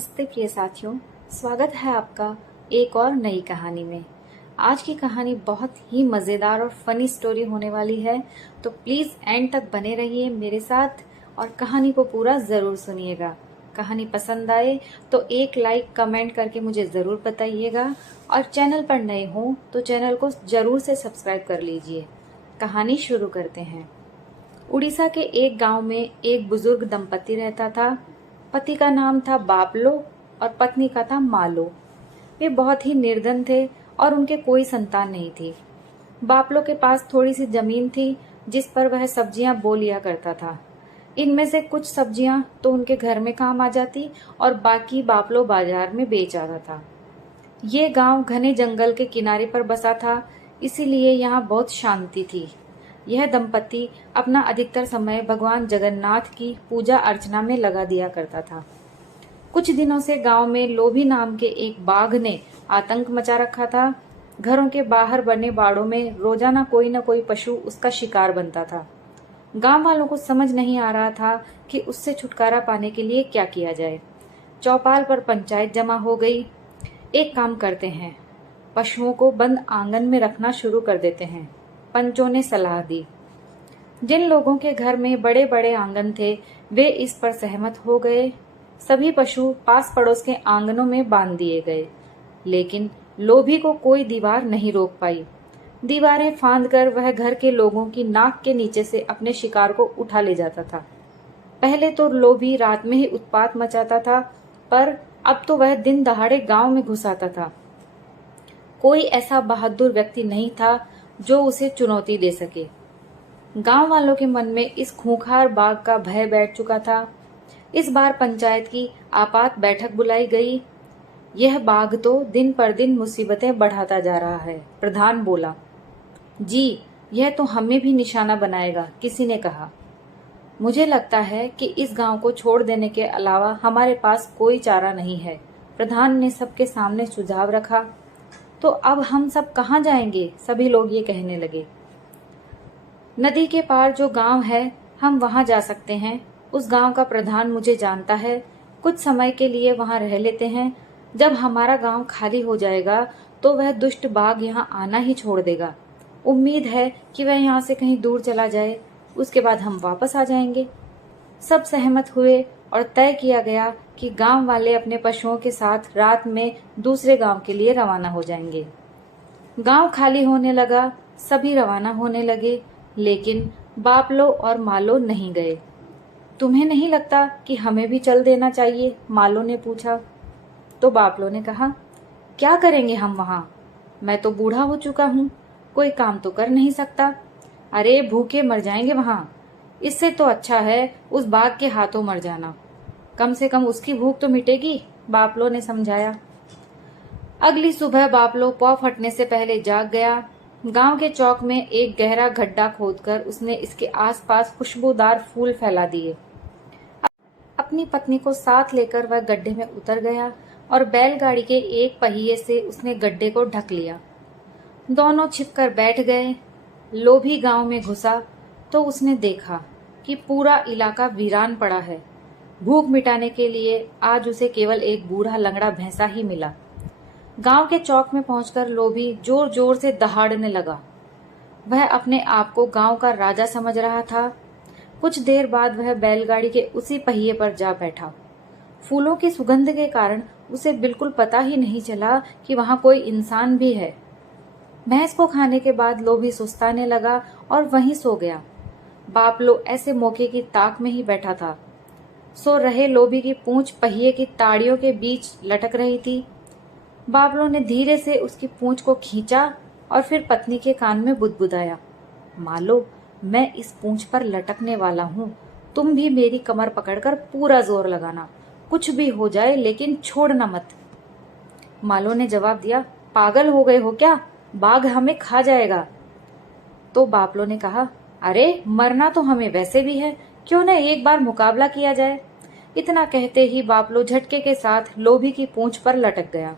नमस्ते प्रिय साथियों, स्वागत है आपका एक और नई कहानी में। आज की कहानी बहुत ही मज़ेदार और फनी स्टोरी होने वाली है, तो प्लीज़ एंड तक बने रहिए मेरे साथ और कहानी को पूरा ज़रूर सुनिएगा। कहानी पसंद आए तो एक लाइक कमेंट करके मुझे ज़रूर बताइएगा और चैनल पर नए हों तो चैनल को ज़रूर से सब्सक्राइब कर लीजिए। कहानी शुरू करते हैं। उड़ीसा के एक गांव में एक बुजुर्ग दंपति रहता था। पति का नाम था बापलो और पत्नी का था मालो। वे बहुत ही निर्धन थे और उनके कोई संतान नहीं थी। बापलो के पास थोड़ी सी जमीन थी जिस पर वह सब्जियां बो लिया करता था। इनमें से कुछ सब्जियां तो उनके घर में काम आ जाती और बाकी बापलो बाजार में बेच आता था। ये गांव घने जंगल के किनारे पर बसा था, इसीलिए यहाँ बहुत शांति थी। यह दंपति अपना अधिकतर समय भगवान जगन्नाथ की पूजा अर्चना में लगा दिया करता था। कुछ दिनों से गांव में लोभी नाम के एक बाघ ने आतंक मचा रखा था। घरों के बाहर बने बाड़ों में रोजाना कोई न कोई पशु उसका शिकार बनता था। गांव वालों को समझ नहीं आ रहा था कि उससे छुटकारा पाने के लिए क्या किया जाए। चौपाल पर पंचायत जमा हो गई। एक काम करते हैं, पशुओं को बंद आंगन में रखना शुरू कर देते हैं, पंचों ने सलाह दी। जिन लोगों के घर में बड़े बड़े आंगन थे वे इस पर सहमत हो गए। सभी पशु पास पड़ोस के आंगनों में बांध दिए गए, लेकिन लोभी को कोई दीवार नहीं रोक पाई। दीवारें फांदकर वह घर के लोगों की नाक के नीचे से अपने शिकार को उठा ले जाता था। पहले तो लोभी रात में ही उत्पात मचाता था, पर अब तो वह दिन दहाड़े गांव में घुस आता था। कोई ऐसा बहादुर व्यक्ति नहीं था जो उसे चुनौती दे सके। गांव वालों के मन में इस खूंखार बाघ का भय बैठ चुका था। इस बार पंचायत की आपात बैठक बुलाई गई। यह बाघ तो दिन पर दिन मुसीबतें बढ़ाता जा रहा है, प्रधान बोला। जी, यह तो हमें भी निशाना बनाएगा, किसी ने कहा। मुझे लगता है कि इस गांव को छोड़ देने के अलावा हमारे पास कोई चारा नहीं है, प्रधान ने सबके सामने सुझाव रखा। तो अब हम सब कहाँ जाएंगे, सभी लोग ये कहने लगे। नदी के पार जो गांव है हम वहां जा सकते हैं। उस गांव का प्रधान मुझे जानता है। कुछ समय के लिए वहां रह लेते हैं। जब हमारा गांव खाली हो जाएगा तो वह दुष्ट बाघ यहाँ आना ही छोड़ देगा। उम्मीद है कि वह यहाँ से कहीं दूर चला जाए, उसके बाद हम वापस आ जाएंगे। सब सहमत हुए और तय किया गया कि गांव वाले अपने पशुओं के साथ रात में दूसरे गांव के लिए रवाना हो जाएंगे। गांव खाली होने लगा, सभी रवाना होने लगे, लेकिन बापलो और मालो नहीं गए। तुम्हें नहीं लगता कि हमें भी चल देना चाहिए, मालो ने पूछा। तो बापलो ने कहा, क्या करेंगे हम वहां? मैं तो बूढ़ा हो चुका हूँ, कोई काम तो कर नहीं सकता। अरे भूखे मर जाएंगे वहां, इससे तो अच्छा है उस बाघ के हाथों मर जाना। कम से कम उसकी भूख तो मिटेगी, बापलो ने समझाया। अगली सुबह बापलो पौ फटने से पहले जाग गया। गांव के चौक में एक गहरा गड्ढा खोदकर उसने इसके आसपास खुशबूदार फूल फैला दिए। अपनी पत्नी को साथ लेकर वह गड्ढे में उतर गया और बैलगाड़ी के एक पहिए से उसने गड्ढे को ढक लिया। दोनों छिपकर बैठ गए। लोभी गांव में घुसा तो उसने देखा कि पूरा इलाका वीरान पड़ा है। भूख मिटाने के लिए आज उसे केवल एक बूढ़ा लंगड़ा भैंसा ही मिला। गांव के चौक में पहुंचकर लोभी जोर जोर से दहाड़ने लगा। वह अपने आप को गांव का राजा समझ रहा था। कुछ देर बाद वह बैलगाड़ी के उसी पहिए पर जा बैठा। फूलों की सुगंध के कारण उसे बिल्कुल पता ही नहीं चला कि वहां कोई इंसान भी है। भैंस को खाने के बाद लोभी सुस्ताने लगा और वहीं सो गया। बापलो ऐसे मौके की ताक में ही बैठा था। सो रहे लोभी की पूंछ पहिए की ताड़ियों के बीच लटक रही थी। बापलो ने धीरे से उसकी पूंछ को खींचा और फिर पत्नी के कान में बुदबुदाया, मालो, मैं इस पूंछ पर लटकने वाला हूँ, तुम भी मेरी कमर पकड़कर पूरा जोर लगाना, कुछ भी हो जाए लेकिन छोड़ना मत। मालो ने जवाब दिया, पागल हो गए हो क्या, बाघ हमें खा जाएगा। तो बापलो ने कहा, अरे मरना तो हमें वैसे भी है, क्यों न एक बार मुकाबला किया जाए। इतना कहते ही बापलो झटके के साथ लोभी की पूंछ पर लटक गया।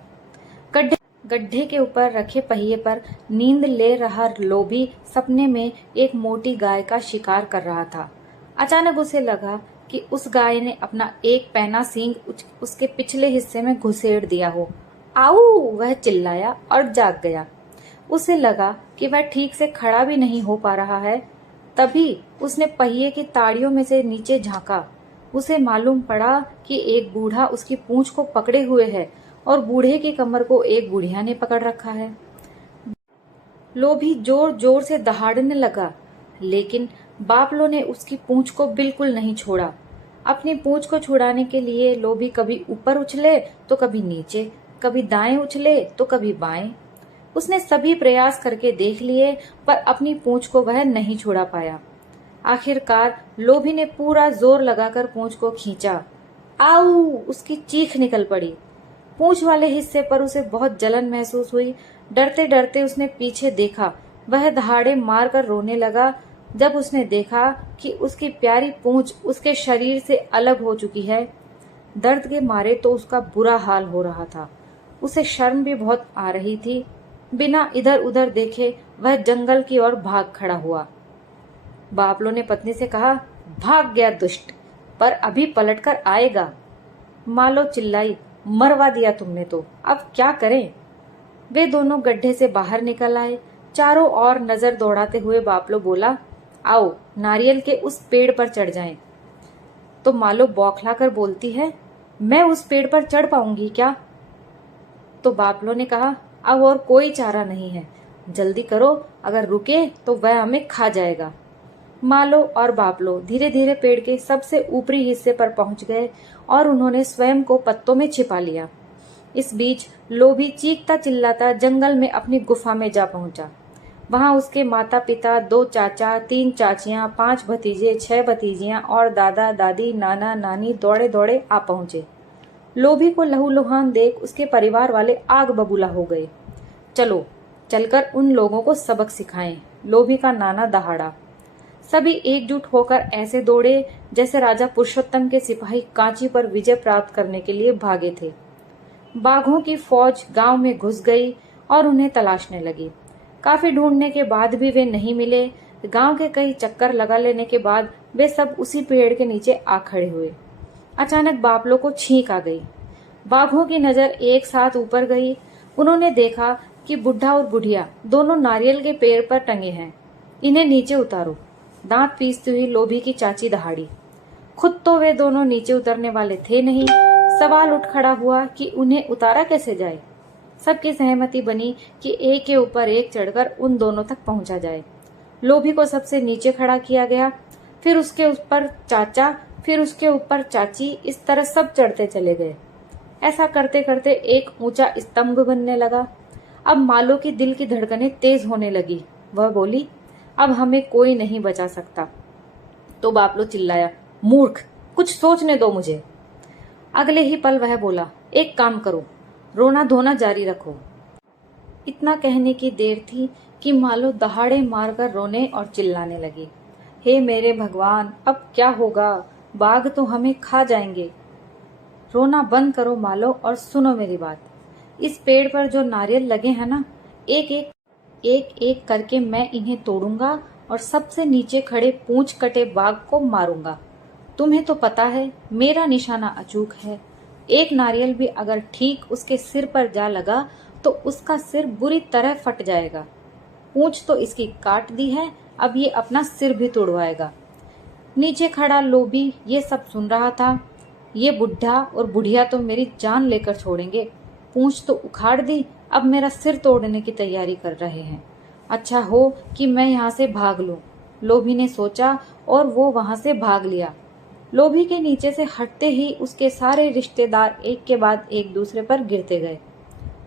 गड्ढे के ऊपर रखे पहिए पर नींद ले रहा लोभी सपने में एक मोटी गाय का शिकार कर रहा था। अचानक उसे लगा कि उस गाय ने अपना एक पहना सींग उसके पिछले हिस्से में घुसेड़ दिया हो। आऊ! वह चिल्लाया और जाग गया। उसे लगा कि वह ठीक से खड़ा भी नहीं हो पा रहा है। तभी उसने पहिए की ताड़ियों में से नीचे झांका। उसे मालूम पड़ा कि एक बूढ़ा उसकी पूंछ को पकड़े हुए है और बूढ़े की कमर को एक बुढ़िया ने पकड़ रखा है। लोभी जोर जोर से दहाड़ने लगा, लेकिन बापलो ने उसकी पूंछ को बिल्कुल नहीं छोड़ा। अपनी पूंछ को छुड़ाने के लिए लोभी कभी ऊपर उछले तो कभी नीचे, कभी दाएं उछले तो कभी बाएं। उसने सभी प्रयास करके देख लिए, पर अपनी पूंछ को वह नहीं छुड़ा पाया। आखिरकार लोभी ने पूरा जोर लगाकर पूंछ को खींचा। आऊ! उसकी चीख निकल पड़ी। पूंछ वाले हिस्से पर उसे बहुत जलन महसूस हुई। डरते डरते उसने पीछे देखा। वह दहाड़े मारकर रोने लगा जब उसने देखा कि उसकी प्यारी पूंछ उसके शरीर से अलग हो चुकी है। दर्द के मारे तो उसका बुरा हाल हो रहा था। उसे शर्म भी बहुत आ रही थी। बिना इधर उधर देखे वह जंगल की ओर भाग खड़ा हुआ। बापलो ने पत्नी से कहा, भाग गया दुष्ट, पर अभी पलटकर आएगा। मालो चिल्लाई, मरवा दिया तुमने तो, अब क्या करें। वे दोनों गड्ढे से बाहर निकल आए। चारों ओर नजर दौड़ाते हुए बापलो बोला, आओ नारियल के उस पेड़ पर चढ़ जाएं। तो मालो बौखला कर बोलती है, मैं उस पेड़ पर चढ़ पाऊंगी क्या? तो बापलो ने कहा, अब और कोई चारा नहीं है, जल्दी करो, अगर रुके तो वह हमें खा जाएगा। मालो और बापलो धीरे धीरे पेड़ के सबसे ऊपरी हिस्से पर पहुंच गए और उन्होंने स्वयं को पत्तों में छिपा लिया। इस बीच लोभी चीखता चिल्लाता जंगल में अपनी गुफा में जा पहुंचा। वहां उसके माता पिता, 2 चाचा, 3 चाचियां, 5 भतीजे, 6 भतीजियां और दादा दादी, नाना नानी दौड़े दौड़े आ पहुंचे। लोभी को लहूलुहान देख उसके परिवार वाले आग बबूला हो गए। चलो चलकर उन लोगों को सबक सिखाएं, लोभी का नाना दहाड़ा। सभी एकजुट होकर ऐसे दौड़े जैसे राजा पुरुषोत्तम के सिपाही कांची पर विजय प्राप्त करने के लिए भागे थे। बाघों की फौज गांव में घुस गई और उन्हें तलाशने लगी। काफी ढूंढने के बाद भी वे नहीं मिले। गांव के कई चक्कर लगा लेने के बाद वे सब उसी पेड़ के नीचे आ खड़े हुए। अचानक बापलो को छींक आ गई। बाघों की नजर एक साथ ऊपर गई। उन्होंने देखा कि बुढ़ा और बुढ़िया दोनों नारियल के पेड़ पर टंगे हैं। इन्हें नीचे उतारो, दांत पीसती हुई लोभी की चाची दहाड़ी। खुद तो वे दोनों नीचे उतरने वाले थे नहीं। सवाल उठ खड़ा हुआ कि उन्हें उतारा कैसे जाए। सबकी सहमति बनी कि एक के ऊपर एक चढ़कर उन दोनों तक पहुंचा जाए। लोभी को सबसे नीचे खड़ा किया गया, फिर उसके ऊपर चाचा, फिर उसके ऊपर चाची, इस तरह सब चढ़ते चले गए। ऐसा करते करते एक ऊंचा स्तंभ बनने लगा। अब मालो की दिल की धड़कनें तेज होने लगी। वह बोली, अब हमें कोई नहीं बचा सकता। तो बापलो चिल्लाया, मूर्ख, कुछ सोचने दो मुझे। अगले ही पल वह बोला, एक काम करो, रोना धोना जारी रखो। इतना कहने की देर थी कि मालो दहाड़े मारकर रोने और चिल्लाने लगी, हे मेरे भगवान, अब क्या होगा, बाघ तो हमें खा जाएंगे। रोना बंद करो मालो और सुनो मेरी बात। इस पेड़ पर जो नारियल लगे हैं ना, एक एक करके मैं इन्हें तोड़ूंगा और सबसे नीचे खड़े पूंछ कटे बाघ को मारूंगा। तुम्हें तो पता है मेरा निशाना अचूक है। एक नारियल भी अगर ठीक उसके सिर पर जा लगा तो उसका सिर बुरी तरह फट जाएगा। पूंछ तो इसकी काट दी है, अब ये अपना सिर भी तोड़वाएगा। नीचे खड़ा लोभी ये सब सुन रहा था। ये बुढ़ा और बुढ़िया तो मेरी जान लेकर छोड़ेंगे। पूंछ तो उखाड़ दी, अब मेरा सिर तोड़ने की तैयारी कर रहे हैं। अच्छा हो कि मैं यहाँ से भाग लूं, लोभी ने सोचा और वो वहां से भाग लिया। लोभी के नीचे से हटते ही उसके सारे रिश्तेदार एक के बाद एक दूसरे पर गिरते गए।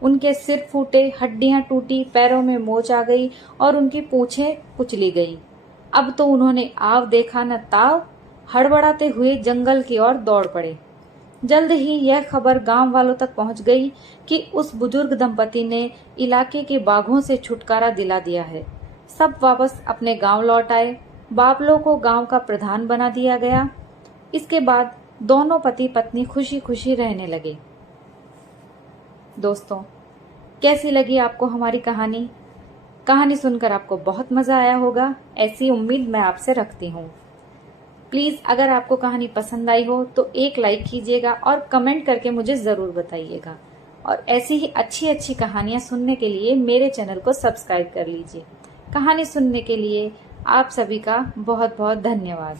उनके सिर फूटे, हड्डियां टूटी, पैरों में मोच आ गई और उनकी पूंछें कुचली गईं। अब तो उन्होंने आव देखा न ताव, हड़बड़ाते हुए जंगल की ओर दौड़ पड़े। जल्द ही यह खबर गांव वालों तक पहुंच गई कि उस बुजुर्ग दंपति ने इलाके के बाघों से छुटकारा दिला दिया है। सब वापस अपने गांव लौट आए। बापलो को गांव का प्रधान बना दिया गया। इसके बाद दोनों पति पत्नी खुशी खुशी रहने लगे। दोस्तों, कैसी लगी आपको हमारी कहानी? कहानी सुनकर आपको बहुत मजा आया होगा, ऐसी उम्मीद मैं आपसे रखती हूँ। प्लीज अगर आपको कहानी पसंद आई हो तो एक लाइक कीजिएगा और कमेंट करके मुझे जरूर बताइएगा। और ऐसी ही अच्छी अच्छी कहानियां सुनने के लिए मेरे चैनल को सब्सक्राइब कर लीजिए। कहानी सुनने के लिए आप सभी का बहुत बहुत धन्यवाद।